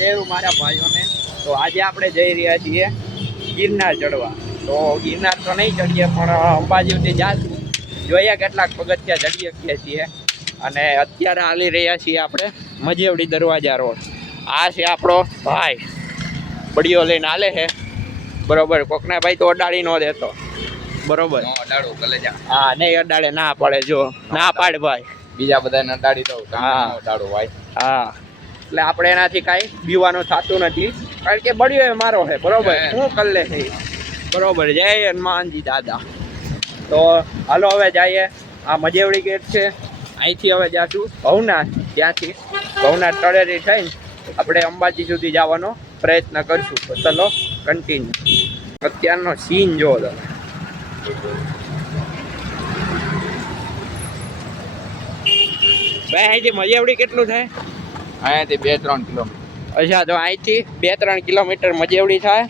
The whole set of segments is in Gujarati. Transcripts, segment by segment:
મહાદેવ મારા ભાઈઓને. તો આજે આપણે જઈ રહ્યા છીએ ગિરનાર ચડવા. તો ગિરનાર તો નહીં ચડીએ પણ અંબાજીથી જાશું, જોઈએ કેટલાક પગથિયા ચડી શકીએ છીએ. અને અત્યારે હાલી રહ્યા છીએ આપણે મજેવડી દરવાજા રોડ. આ છે આપણો ભાઈ, બડીઓ લઈને હાલે છે બરોબર. કોકના ભાઈ તો અડાડી નો દેતો બરોબર. હા નહીં અડાડે, ના પાડે, જો ના પાડે ભાઈ, બીજા બધાને અડાડી દઉં. હા અડાડો ભાઈ. હા એટલે આપણે એનાથી કાંઈ બીવાનું થતું નથી, કારણ કે બળ્યો મારો છે બરોબર. શું કરી લે છે બરોબર. જય હનુમાનજી દાદા. તો હાલો હવે જઈએ. આ મજેવડી ગેટ છે, અહીંથી હવે જાશું ભવનાથ. ત્યાંથી ભવનાથ તળેરી થઈને આપણે અંબાજી સુધી જવાનો પ્રયત્ન કરશું. તો ચલો કન્ટિન્યુ. અત્યારનો સીન જો તમે. ભાઈ અહીંથી મજેવડી કેટલું થાય? અહીંયાથી 2-3 કિલોમીટર. અચ્છા, તો અહીંથી 2-3 કિલોમીટર મજેવડી થાય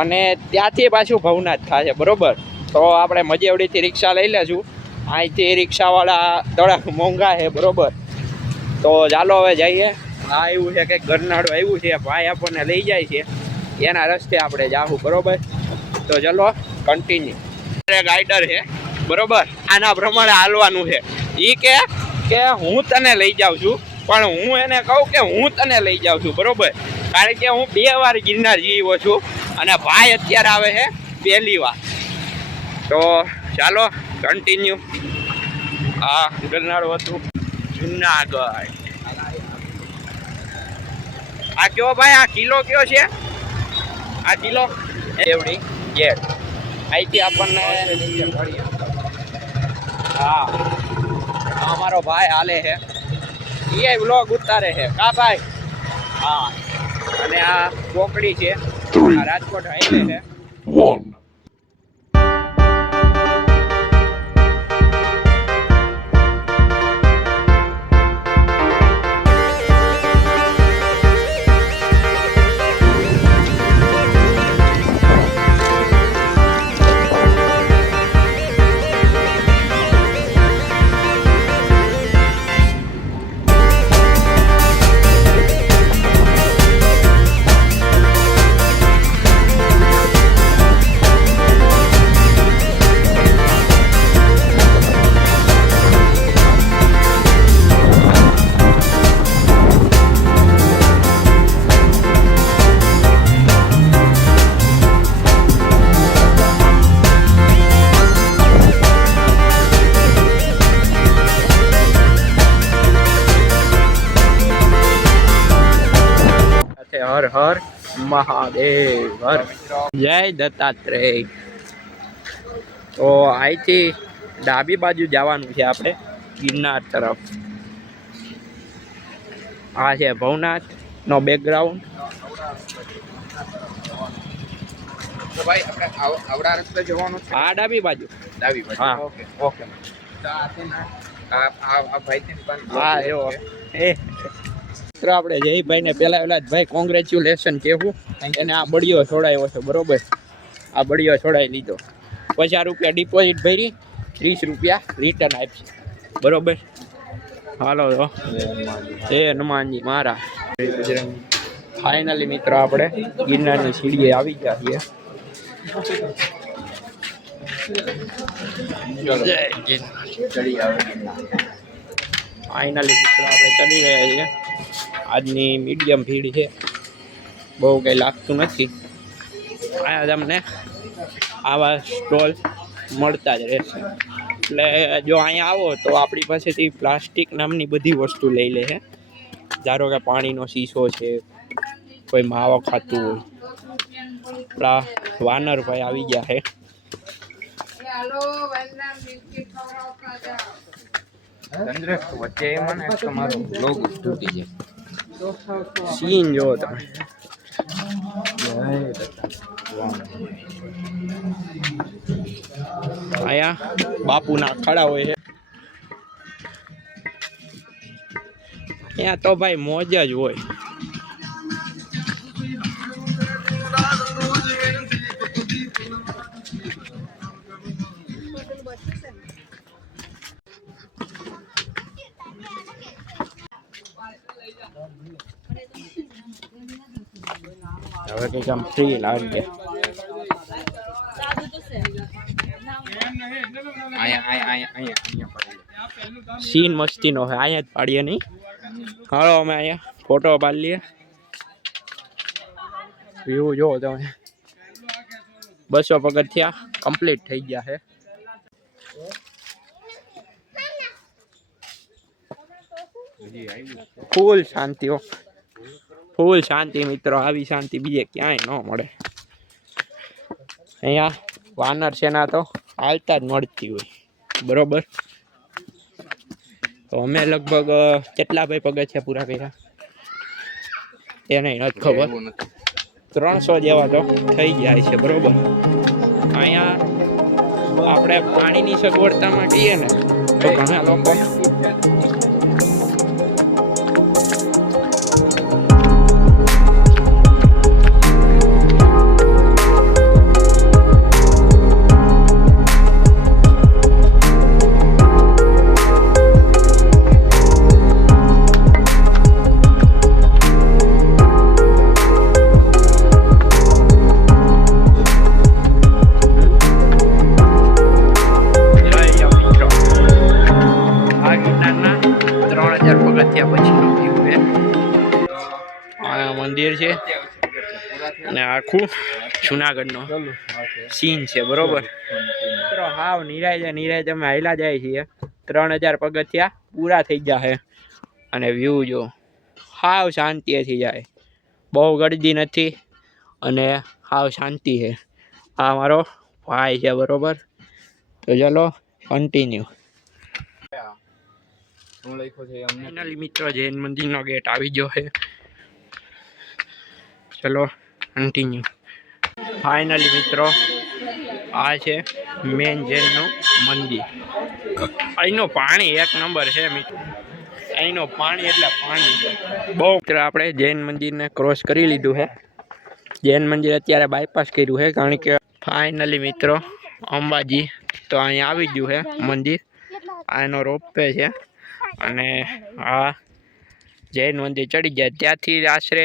અને ત્યાંથી પાછું ભવનાથ થાય બરોબર. તો આપણે મજેવડીથી રિક્ષા લઈ લેશું. અહીંથી રિક્ષાવાળા થોડાક મોંઘા છે બરોબર. તો ચાલો હવે જઈએ. આ એવું છે કે ગરનાળું આવ્યું છે, ભાઈ આપણને લઈ જાય છે, એના રસ્તે આપણે જાવું બરોબર. તો ચલો કન્ટિન્યુ. ગાઈડર છે બરોબર, આના પ્રમાણે હાલવાનું છે. એ કે હું તને લઈ જાઉં છું, પણ હું એને કહું કે હું તને લઈ જાઉં છું બરોબર. કારણ કે હું 2 વાર ગિરનાર જીવ્યો છું અને ભાઈ અત્યારે આવે છે પહેલી વાર. તો ચાલો કન્ટિન્યુ. આ ગરનાળું હતું જુનાગઢ. આ કયો ભાઈ, આ કિલ્લો કયો છે? આ કિલ્લો એવડી ગેટ. અહીંથી આપણને હા અમારો ભાઈ હાલે છે, એ વ્લોગ ઉતારે છે કા ભાઈ. હા અને આ ચોકડી છે, આ રાજકોટ હાઈવે છે. હર હર મહાદેવ, હર જય દત્તાત્રેય. તો અહીંથી ડાબી બાજુ જવાનું છે આપણે ગિરનાર તરફ. આ છે ભવનાથ નો બેકગ્રાઉન્ડ. તો ભાઈ આપણે આવડા રસ્તે જવાનું છે. આ ડાબી બાજુ. ડાબી બાજુ. હા ઓકે. ઓકે. તો આ ભાઈ પણ હા એવો મિત્રો આપણે જયભાઈને પહેલા ભાઈ કોંગ્રેચ્યુલેશન કહેવું. એને આ બળિયો છોડાયો છે બરોબર. આ બળિયો છોડાઈ લીધો. 50 રૂપિયા ડિપોઝિટ ભરી, 30 રૂપિયા રિટર્ન આપશે બરોબર. હાલો તો હે હનુમાનજી મહારાજ. ફાઇનલી મિત્રો આપણે ગિરનારની સીડીએ આવી ગયા છીએ. ફાઇનલી મિત્રો આપણે ચડી રહ્યા છીએ. આજની મીડિયમ ભીડ છે, બહુ કંઈ લાગતું નથી. અહીંયા તમને આવા સ્ટોલ મળતા જ રહેશે. એટલે જો અહીંયા આવો તો આપણી પાસેથી પ્લાસ્ટિક નામની બધી વસ્તુ લઈ લે છે. ધારો કે પાણીનો શીશો છે, કોઈ માવો ખાતું હોય. આપણા વાનરભાઈ આવી ગયા છે. વચ્ચે મને તમારો બ્લોગ તૂટી જાય. સીન જો તમે. અહીંયા બાપુના ખડા હોય છે. ત્યાં તો ભાઈ મોજ જ હોય. હવે કંઈક આમ ફ્રી લાગે. સીન મસ્તીનો છે, અહીંયા જ પાડીએ નહીં. હાલો અમે અહીંયા ફોટો પાડી લઈએ. વ્યૂ જોવો તમે, 200 પગથિયા કમ્પ્લીટ થઈ ગયા છે. ફૂલ શાંતિ હો, ફૂલ શાંતિ મિત્રો. આવી શાંતિ બીજે ક્યાંય ન મળે. અહીંયા વાનર સેના તો હાલતા જ મળતી હોય, બરોબર. તો અમે લગભગ કેટલા ભાઈ પગથિયા પૂરા કર્યા એ નહીં નથી ખબર. 300 જેવા તો થઈ જાય છે, બરોબર. અહીંયા આપણે પાણીની સગવડતામાં કહીએ ને તો ઘણા લોકો મંદિર છે અને આખું જુનાગઢનો સીન છે, બરોબર. હાવ નિરાય અમે હાલ્યા જાય છીએ. 3000 પગથિયા પૂરા થઈ ગયા છે અને વ્યૂ જો હાવ શાંતિથી જાય. બહુ ગળદી નથી અને હાવ શાંતિ છે. આ મારો ભાઈ છે, બરોબર. તો ચલો કન્ટિન્યુ. ફાઇનલી મિત્રો જૈન મંદિરનો ગેટ આવી ગયો છે. ચલો કન્ટિન્યુ. ફાઇનલી મિત્રો આ છે મેન જૈનનું મંદિર. અહીંનું પાણી એક નંબર છે મિત્રો. અહીંનું પાણી એટલે પાણી બહુ. આપણે જૈન મંદિરને ક્રોસ કરી લીધું છે. જૈન મંદિર અત્યારે બાયપાસ કર્યું છે કારણ કે ફાઇનલી મિત્રો અંબાજી તો અહીંયા આવી ગયું છે મંદિર. આ એનો રોપવે છે અને આ જૈન મંદિર ચડી ગયા. ત્યાંથી આશરે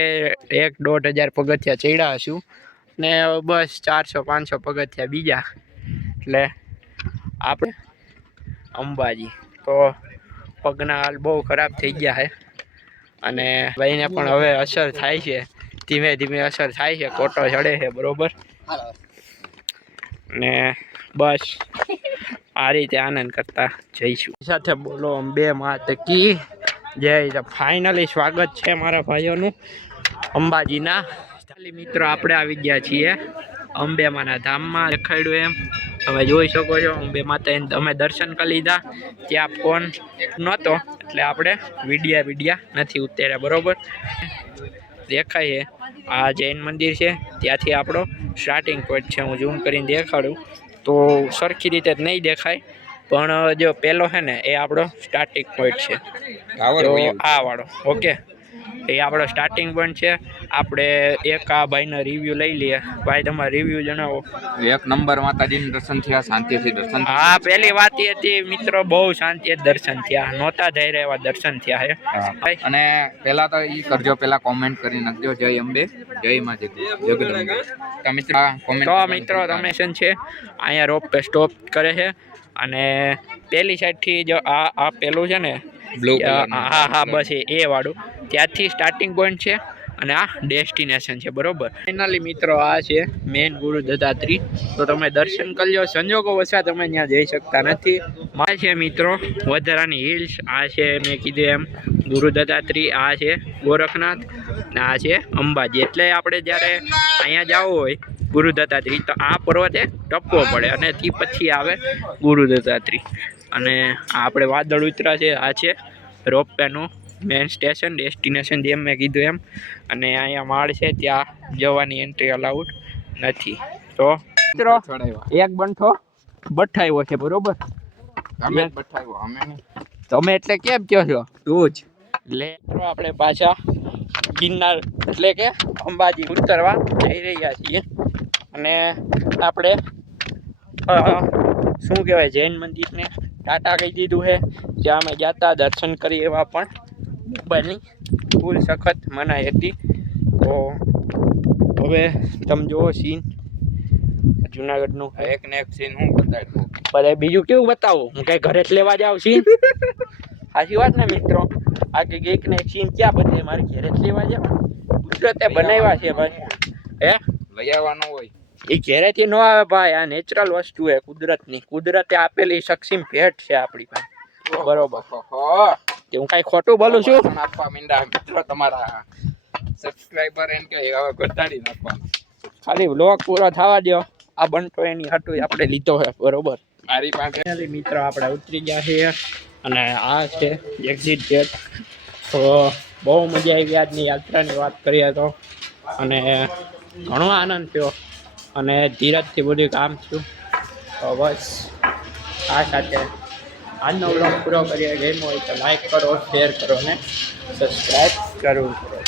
1-1.5 પગથિયા ચડ્યા હશું ને બસ 400-500 પગથિયા બીજા. એટલે આપણે અંબાજી તો પગના હાલ બહુ ખરાબ થઈ ગયા છે અને ભાઈને પણ હવે અસર થાય છે, ધીમે ધીમે અસર થાય છે. કોટો ચડે છે, બરોબર. ને બસ આ રીતે આનંદ કરતા જઈશું. સાથે બોલો અંબે માત કી જય. ફાઇનલી સ્વાગત છે મારા ભાઈઓનું અંબાજીના. મિત્રો આપણે આવી ગયા છીએ અંબેમાના ધામમાં. દેખાડ્યું એમ તમે જોઈ શકો છો. અંબે માતા અમે દર્શન કરી લીધા. ત્યાં ફોન નહોતો એટલે આપણે વિડિયા નથી ઉતાર્યા, બરોબર. દેખાય આ જૈન મંદિર છે, ત્યાંથી આપણો સ્ટાર્ટિંગ પોઈન્ટ છે. હું ઝૂમ કરીને દેખાડું તો સરખી રીતે જ નહીં દેખાય પણ જો પહેલો છે ને એ આપણો સ્ટાર્ટિંગ પોઈન્ટ છે. આ વાળો ઓકે, એ આપણો સ્ટાર્ટિંગ પોઈન્ટ છે. આપણે એક આ ભાઈના રિવ્યૂ લઈ લઈએ. ભાઈ તમારા રિવ્યૂ જણાવો. એક નંબર માતાજીના દર્શન થયા, શાંતિથી દર્શન. હા, પહેલી વાત એ હતી મિત્રો, બહુ શાંતિથી દર્શન થયા. નહોતા જઈ રહ્યા એવા દર્શન થયા છે. અને પહેલા તો એ કરજો, પહેલા કોમેન્ટ કરી નાખજો જય અંબે, જય માં જગદંબે. તો મિત્રો તમે છે અહીંયા રોપ પે સ્ટોપ કરે છે અને પેલી સાઈડથી જો આ પેલું છે ને બ્લુ, હા બસ એ વાળું, ત્યાંથી સ્ટાર્ટિંગ પોઈન્ટ છે અને આ ડેસ્ટિનેશન છે, બરોબર. ફાઇનલી મિત્રો આ છે મેન ગુરુ દત્તાત્રી. તો તમે દર્શન કરી લો. સંજોગો વસા તમે ત્યાં જઈ શકતા નથી. આ છે મિત્રો વધારાની હિલ્સ. આ છે મેં કીધું એમ ગુરુ દત્તાત્રી. આ છે ગોરખનાથ ને આ છે અંબાજી. એટલે આપણે જ્યારે અહીંયા જવું હોય ગુરુ દત્તાત્રી તો આ પર્વતે ટપવો પડે અને તે પછી આવે ગુરુ દત્તાત્રી. અને આપણે વાદળ ઉતરા છે. આ છે રોપવેનું મેન સ્ટેશન, ડેસ્ટિનેશન, જેમ મેં કીધું એમ. અને અહીંયા માળ છે, ત્યાં જવાની એન્ટ્રી અલાઉડ નથી. તો મિત્રો એક બંઠો બઠાવ્યો છે, બરોબર. તમે એટલે કેમ કહો છો? તું જ એટલે આપણે પાછા ગિરનાર એટલે કે અંબાજી ઉતરવા જઈ રહ્યા છીએ. અને આપણે શું કહેવાય જૈન મંદિરને ટાટા કહી દીધું છે. જ્યાં અમે ગયા હતા દર્શન કરી એવા પણ મોબાઈલની ફૂલ સખત મનાઈ હતી. તો હવે તમે જુઓ સીન જુનાગઢનું. એક ને એક સીન હું બતાડું. પણ બીજું કેવું બતાવું? હું કઈ ઘરે જ લેવા જાઉં સીન? સાચી વાત ને મિત્રો? આ કે એક ને એક સીન ક્યાં બધે મારે ઘરે જ લેવા જાવ? કુદરતે બનાવ્યા છે ભાઈ. હે લઈ આવવાનું હોય એ ઘેરેથી ન આવે ભાઈ. આ નેચરલ વસ્તુ છે કુદરતની. કુદરતે આપેલી સક્ષમ ભેટ છે આપણી પાસે. બરોબર. કે હું કઈ ખોટું બોલું છું? આપવા મીંડા મિત્રો તમારા સબસ્ક્રાઇબર એમ કે હવે ઘટાડી નાખવાનું. ખાલી વ્લોગ પૂરો થવા દો. આ બંટો એની હાટુ આપણે લીધો છે. બરોબર. મારી પાસે મિત્રો આપણે ઉતરી ગયા છીએ અને આ છે એક્ઝિટ ગેટ. તો બહુ મજા આવી આજની યાત્રાની વાત કરીએ તો. અને ઘણો આનંદ થયો અને ધીરજથી બધું કામ થયું. તો બસ આ સાથે આજનો વ્લોગ પૂરો કરીએ. ગેમ હોય તો લાઈક કરો, શેર કરો ને સબસ્ક્રાઈબ કરવું કરો.